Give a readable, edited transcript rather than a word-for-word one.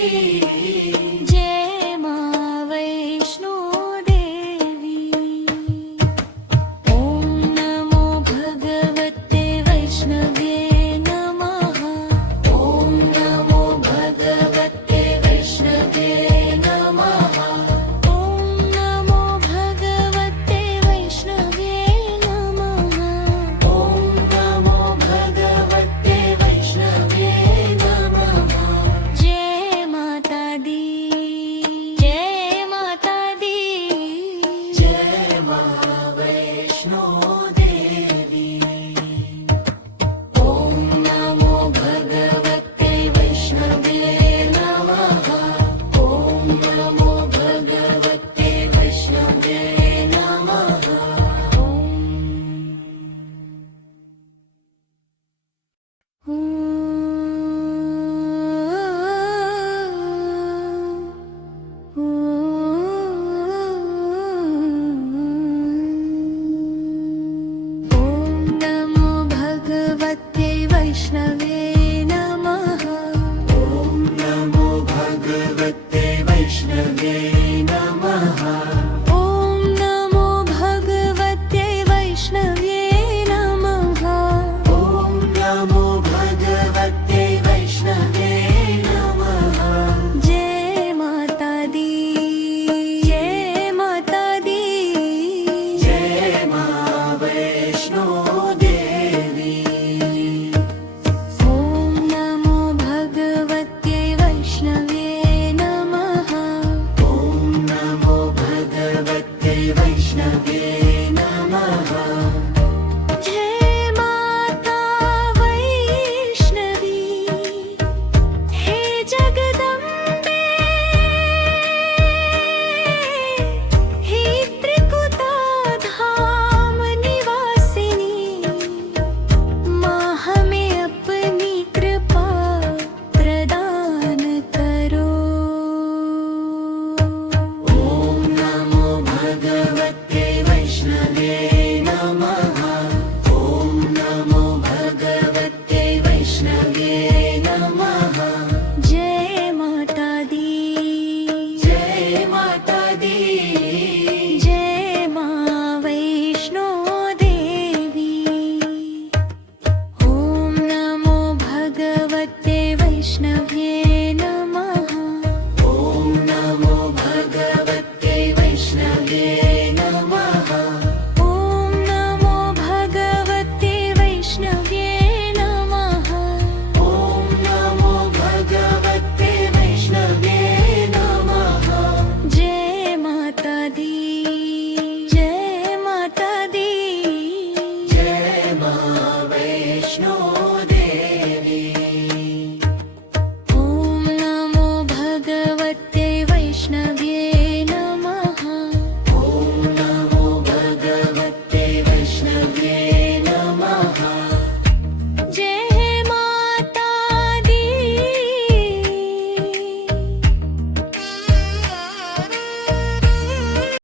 जय मां वैष्णो देवी। ओम नमो भगवते वैष्णवे नमः। ओम नमो भगवते वैष्णवे नमः। ओम नमो भगवते वैष्णवे नमः। ओम नमो भगवते वैष्णवे नमः। जय माता दी, जय माता दी। जय मां वैष्णो देवी। ओम नमो भगवते वैष्णवे नमः। ओम नमो भगवते वैष्णवे नमः। ओम नमो भगवते वैष्णवे नमः। ओम नमो भगवते वैष्णवे नमः। ओम नमो भगवते वैष्णवे नमः। ओम नमो भगवते वैष्णवे नमः। जय माता दी, जय माता दी। जय मां वैष्णो देवी। ओम नमो भगवते वैष्णवे नमः। ओम नमो भगवते वैष्णवे नमः। जय माता वैष्णवी, हे जगदम्बे, हे त्रिकुटा धाम निवासिनी। माँ हमें अपनी कृपा प्रदान करो। ओम नमो भगवते वैष्णवे नमः। ओम नमो भगवते वैष्णवे नमः। जय माता दी, जय माता दी। जय मां वैष्णो देवी। ओम नमो भगवते वैष्णवे नमः। ओम नमो भगवते वैष्णवे नमः। ओम नमो भगवते वैष्णवे नमः। ओम नमो भगवते वैष्णवे नमः। जय माता दी, जय माता दी। जय मां वैष्णो